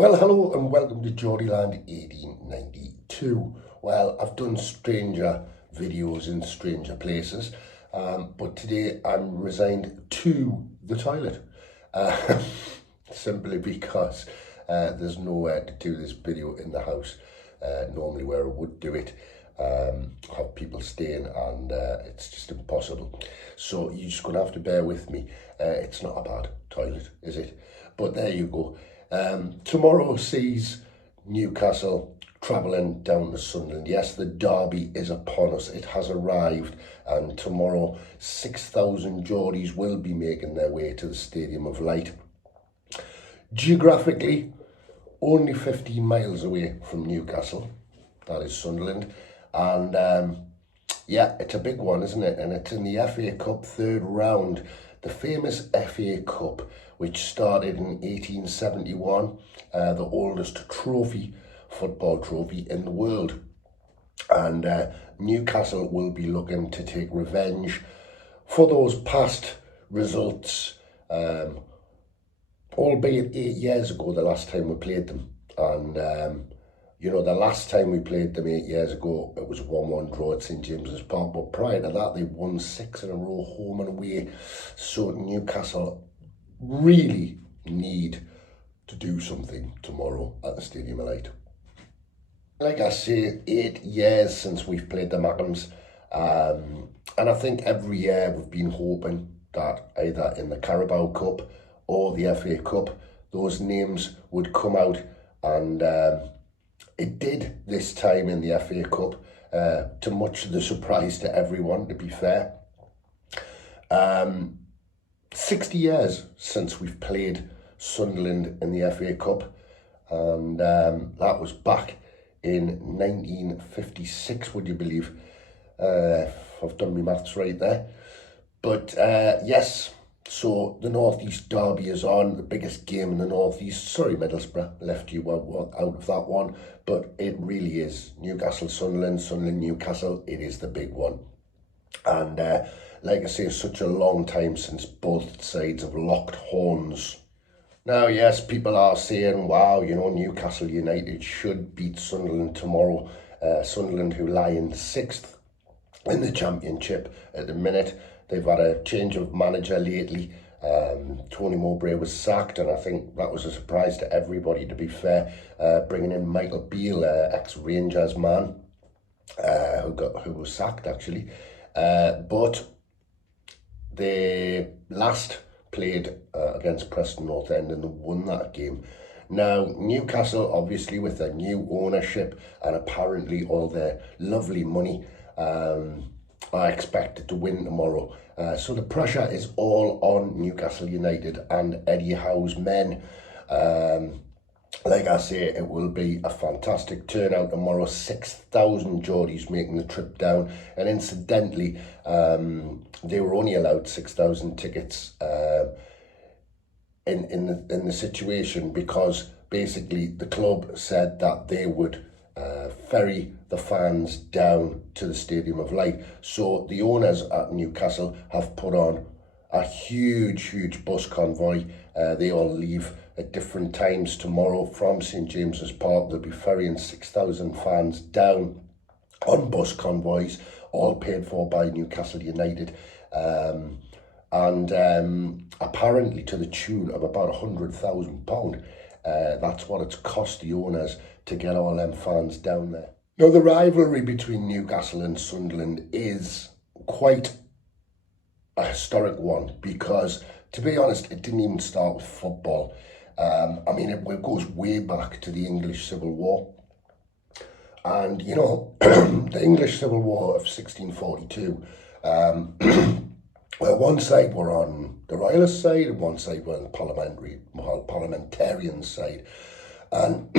Well, hello and welcome to Geordieland 1892. Well, I've done stranger videos in stranger places, but today I'm resigned to the toilet. Uh, Simply because there's nowhere to do this video in the house, normally where I would do it. Have people staying and it's just impossible. So you're just going to have to bear with me. It's not a bad toilet, is it? But there you go. Tomorrow sees Newcastle travelling down to Sunderland. Yes, the derby is upon us. It has arrived, and tomorrow 6,000 Geordies will be making their way to the Stadium of Light. Geographically, only 15 miles away from Newcastle, that is Sunderland, and yeah, it's a big one, isn't it? And it's in the FA Cup third round, the famous FA Cup, which started in 1871, the oldest football trophy in the world. And Newcastle will be looking to take revenge for those past results, albeit 8 years ago, the last time we played them. And you know, the last time we played them 8 years ago, it was a 1-1 draw at St James's Park. But prior to that, they won 6 in a row, home and away. So Newcastle really need to do something tomorrow at the Stadium of Light. Like I say, 8 years since we've played the Mackems. And I think every year we've been hoping that either in the Carabao Cup or the FA Cup, those names would come out, and it did this time in the FA Cup, to much of the surprise to everyone, to be fair. 60 years since we've played Sunderland in the FA Cup, and that was back in 1956, would you believe? I've done my maths right there. But yes, so the North East derby is on, the biggest game in the North East. Sorry, Middlesbrough left you out of that one, but it really is. Newcastle, Sunderland, Sunderland, Newcastle, it is the big one. And like I say, such a long time since both sides have locked horns. Now, yes, people are saying, wow, you know, Newcastle United should beat Sunderland tomorrow. Sunderland, who lie in 6th in the Championship at the minute. They've had a change of manager lately. Tony Mowbray was sacked, and I think that was a surprise to everybody, to be fair. Bringing in Michael Beale, ex-Rangers man, who was sacked, actually. But they last played against Preston North End and won that game. Now, Newcastle, obviously, with their new ownership and apparently all their lovely money, are expected to win tomorrow. So the pressure is all on Newcastle United and Eddie Howe's men. Like I say, it will be a fantastic turnout tomorrow. 6,000 Geordies making the trip down. And incidentally, they were only allowed 6,000 tickets in the situation because basically the club said that they would ferry the fans down to the Stadium of Light. So the owners at Newcastle have put on a huge bus convoy. They all leave at different times tomorrow from St James's Park. They'll be ferrying 6,000 fans down on bus convoys, all paid for by Newcastle United. And apparently to the tune of about £100,000. That's what it's cost the owners to get all them fans down there. Now, the rivalry between Newcastle and Sunderland is quite a historic one because, to be honest, it didn't even start with football. I mean, it goes way back to the English Civil War. And, you know, the English Civil War of 1642, well, one side were on the royalist side and one side were on the parliamentarian side. And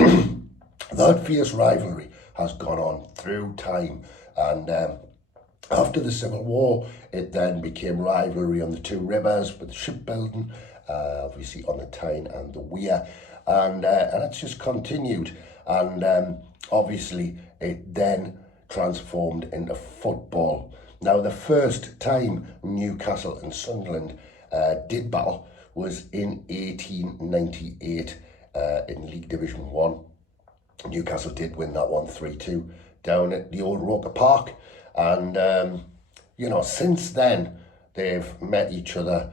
that fierce rivalry has gone on through time. And after the Civil War, it then became rivalry on the two rivers with shipbuilding, obviously on the Tyne and the Wear. And it's just continued. And obviously, it then transformed into football. Now, the first time Newcastle and Sunderland did battle was in 1898 in League Division 1. Newcastle did win that one 3-2 down at the old Roker Park. And, you know, since then, they've met each other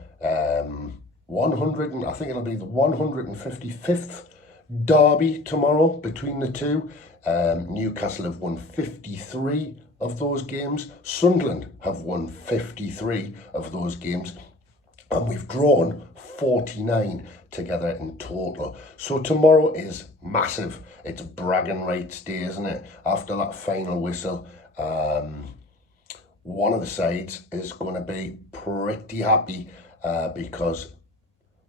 100, and I think it'll be the 155th derby tomorrow between the two. Newcastle have won 53 of those games. Sunderland have won 53 of those games. And we've drawn 49 together in total. So tomorrow is massive. It's bragging rights day, isn't it? After that final whistle, one of the sides is going to be pretty happy because,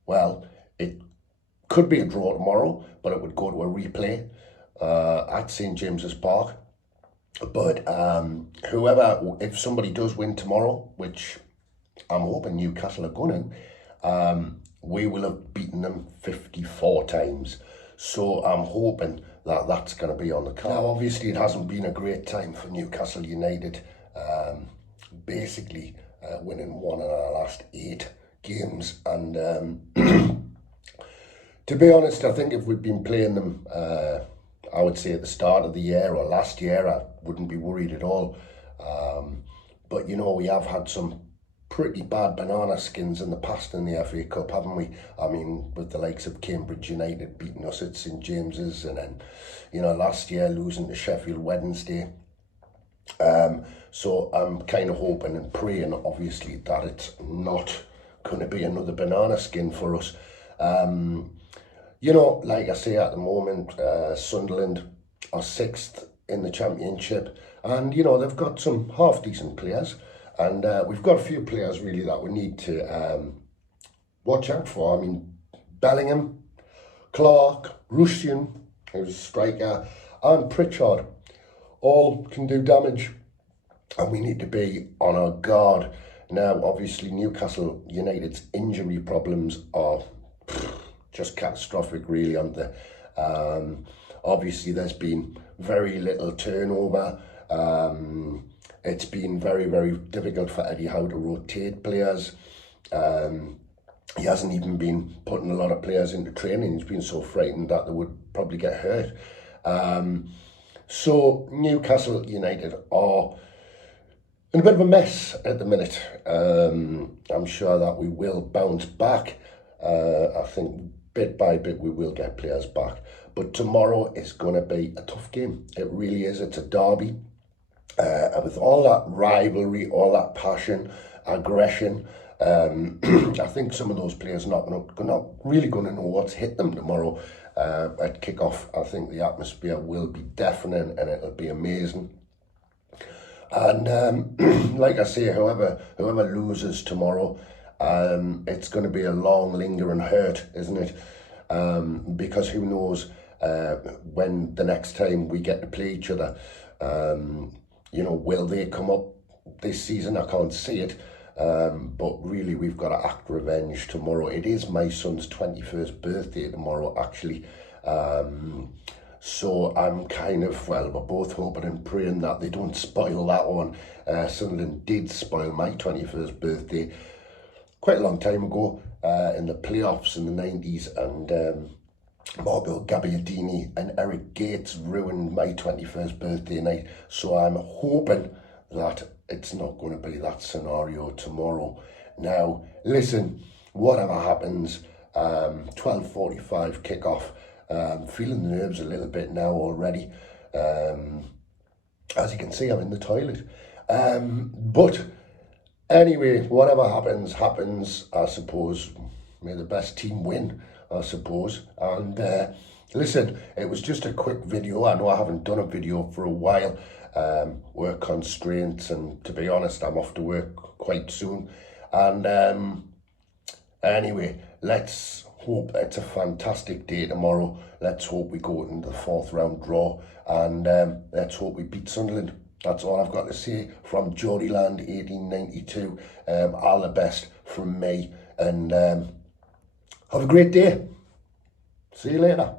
well, it could be a draw tomorrow, but it would go to a replay at St James's Park. But whoever, if somebody does win tomorrow, which I'm hoping Newcastle are going to, we will have beaten them 54 times. So I'm hoping that that's going to be on the card. Now, obviously, it hasn't been a great time for Newcastle United. Basically, winning 1 of our last 8 games. And to be honest, I think if we'd been playing them, I would say at the start of the year or last year, I wouldn't be worried at all. But, you know, we have had some pretty bad banana skins in the past in the FA Cup, haven't we? I mean, with the likes of Cambridge United beating us at St James's, and then, you know, last year losing to Sheffield Wednesday. So I'm kind of hoping and praying, obviously, that it's not going to be another banana skin for us. You know, like I say, at the moment, Sunderland are 6th in the Championship, and, you know, they've got some half-decent players. And we've got a few players, really, that we need to watch out for. I mean, Bellingham, Clark, Russian, who's a striker, and Pritchard all can do damage. And we need to be on our guard. Now, obviously, Newcastle United's injury problems are just catastrophic, really, aren't they? Obviously, there's been very little turnover. It's been very, very difficult for Eddie Howe to rotate players. He hasn't even been putting a lot of players into training. He's been so frightened that they would probably get hurt. So Newcastle United are in a bit of a mess at the minute. I'm sure that we will bounce back. I think bit by bit we will get players back. But tomorrow is going to be a tough game. It really is. It's a derby. With all that rivalry, all that passion, aggression, I think some of those players not really going to know what's hit them tomorrow at kick-off. I think the atmosphere will be deafening and it'll be amazing. And like I say, whoever loses tomorrow, it's going to be a long, lingering hurt, isn't it? Because who knows when the next time we get to play each other. You know, will they come up this season? I can't see it. But really, we've got to act revenge tomorrow. It is my son's 21st birthday tomorrow, actually. So I'm kind of, well, we're both hoping and praying that they don't spoil that one. Sunderland did spoil my 21st birthday quite a long time ago in the playoffs in the 90s. And Margot Gabbiadini and Eric Gates ruined my 21st birthday night. So I'm hoping that it's not going to be that scenario tomorrow. Now, listen, whatever happens, 12:45 kick-off. Feeling the nerves a little bit now already. As you can see, I'm in the toilet. But anyway, whatever happens, I suppose. May the best team win, I suppose. And listen, it was just a quick video. I know I haven't done a video for a while. Work constraints, and to be honest, I'm off to work quite soon. And anyway, let's hope it's a fantastic day tomorrow. Let's hope we go into the 4th round draw, and let's hope we beat Sunderland. That's all I've got to say from Geordieland 1892. All the best from me, and have a great day. See you later.